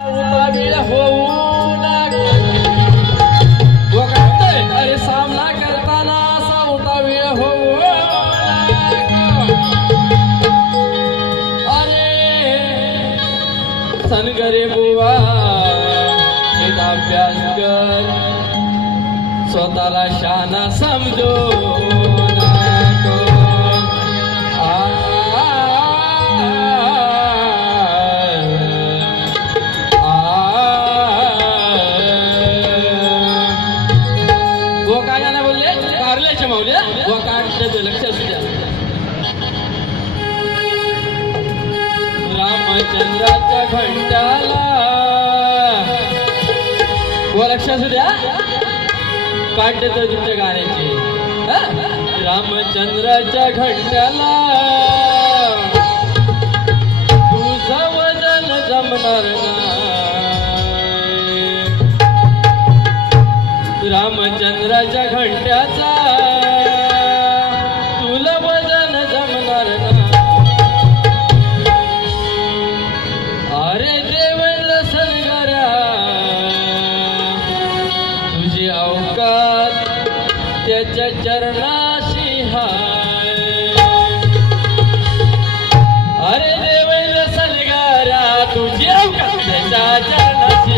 अरे सामना करताना असा होता वेळ हो अरे सनगरे बुवा अभ्यास कर स्वतःला शाना समजो रामचंद्राच्या घंटाला व लक्ष असू द्या काढते तर तुमच्या गाण्याची रामचंद्राच्या घंटाला तुझं वजन जमणार नाही रामचंद्राच्या घंट्याचा तुला वजन जमणार नाही त्याच्या चरणाशी हाय अरे देवैल सलगारा तुझी अवकाश त्याच्या चरणाशी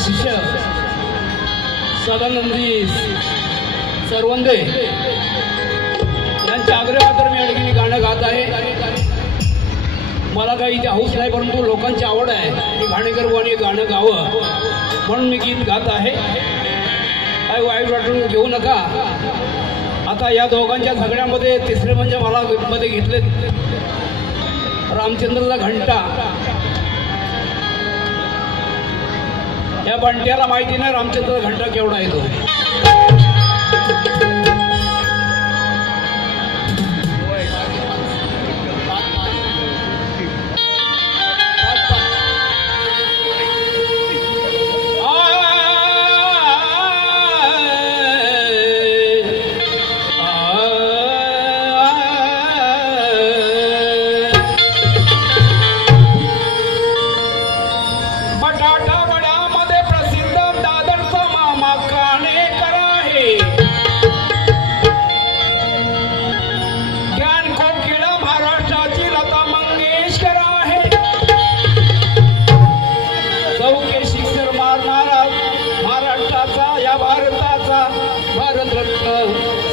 शिष्य सदानंदी सरवंदे यांच्या आग्रहावर मी आणखी गाणं गात आहे। मला काही इथे हौस नाही परंतु लोकांची आवड आहे की घाणेकरवाणी गाणं गावं म्हणून मी गीत गात आहे। काही वाईट वाटून घेऊ नका। आता या दोघांच्या झगड्यामध्ये तिसरे म्हणजे मला मध्ये घेतले रामचंद्राचा घंटा। या बंट्याला माहिती नाही रामचंद्र घंटा केवढा येतो।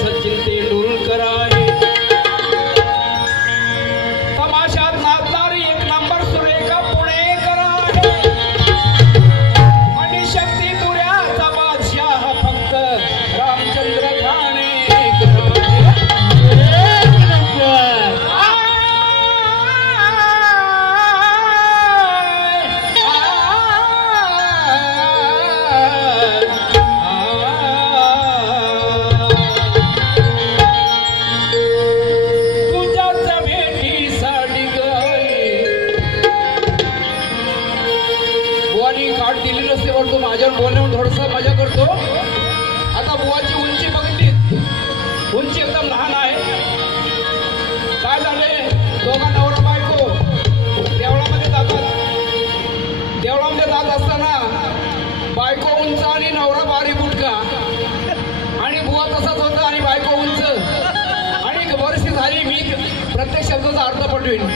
सचिन तेंडुलकर आहे तमाशात नाचणारी एक नंबर सुरेखा पुणेकर आहे आणि शक्ती पुऱ्याचा बादशाह फक्त रामचंद्र घाणेकर कार्ड दिली नसते परंतु माझ्यावर बोलण्यावर थोडंसं मजा करतो। आता बुवाची उंची बघितली उंची एकदम लहान आहे। काय झाले दोघा नवरा बायको देवळामध्ये जातात। देवळामध्ये जात असताना बायको उंच आणि नवरा बारीक बुटका आणि बुवा तसाच होता आणि बायको उंच आणि वर्षी झाली मी प्रत्येक शब्दाचा अर्थ पटवीन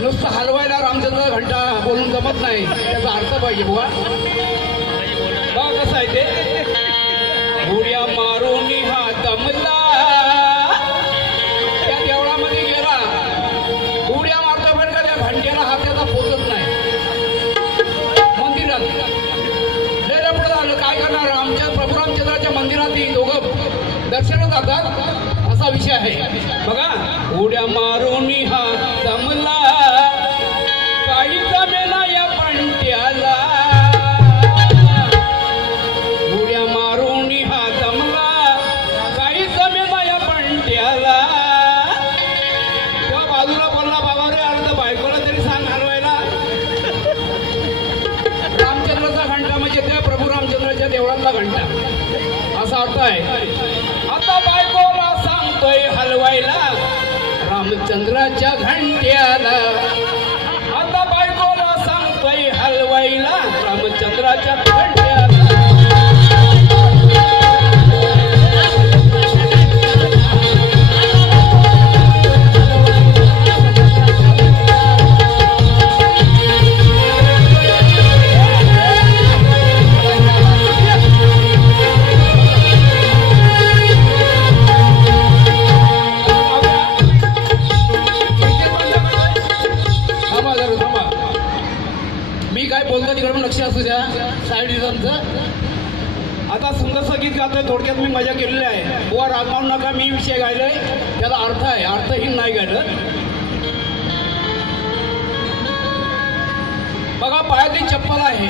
नुसतं हलवायला रामचंद्र घंटा बोलून जमत नाही, त्याचा अर्थ पाहिजे बुवा. बघा कसं आहे ते, उड्या मारून हा दमला, त्या देवळामध्ये गेला, उड्या मारतो पण का त्या घंट्याला हात त्याचा पोचत नाही. मंदिरात लय पुढे झालं, काय करणार, आमच्या प्रभू रामचंद्राच्या मंदिरात ही दोघं दर्शनाला जातात, असा विषय आहे. बघा, उड्या मारून हा दमला, काही जमेना या पंट्याला, उड्या मारून हा दमला, काही जमेना या पंट्याला. तेव्हा बाजूला बोलला, बाबा रे अर्ध बायकोला तरी सांग हलवायला. रामचंद्राचा घंटा म्हणजे त्या प्रभू रामचंद्राच्या देवळातला घंटा, असा अर्थ आहे. आता बायकोला सांगतोय हलवायला रामचंद्राच्या घंट्याला, आता बायकोला सांगतोय हलवायला रामचंद्राच्या घंट्याला. मी काय बोलतो तिकडे लक्ष असू द्या साईडिझमचं. आता सुंदरसं गीत गातोय, थोडक्यात मी मजा केलेली आहे. बुवा रागमावू नका, मी विषय गायलोय त्याला अर्थ आहे, अर्थहीन नाही गायलं. बघा, पायातली चप्पल आहे,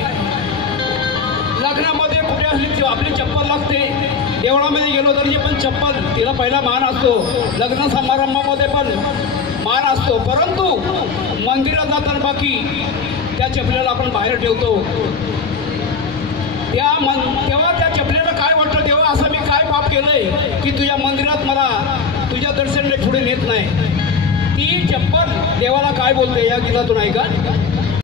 लग्नामध्ये कुठे असली आपली चप्पल लागते, देवळामध्ये गेलो तरी पण चप्पल तिला पहिला मान असतो, लग्न समारंभामध्ये पण मान असतो. परंतु मंदिरात जाताना बाकी त्या चपलेला आपण बाहेर ठेवतो. तेव्हा त्या चपलेला काय वाटतं, तेव्हा असं मी काय पाप केलंय की तुझ्या मंदिरात मला तुझ्या दर्शनाला पुढे नेत नाही. ती चप्पल देवाला काय बोलते या गीतातून ऐका.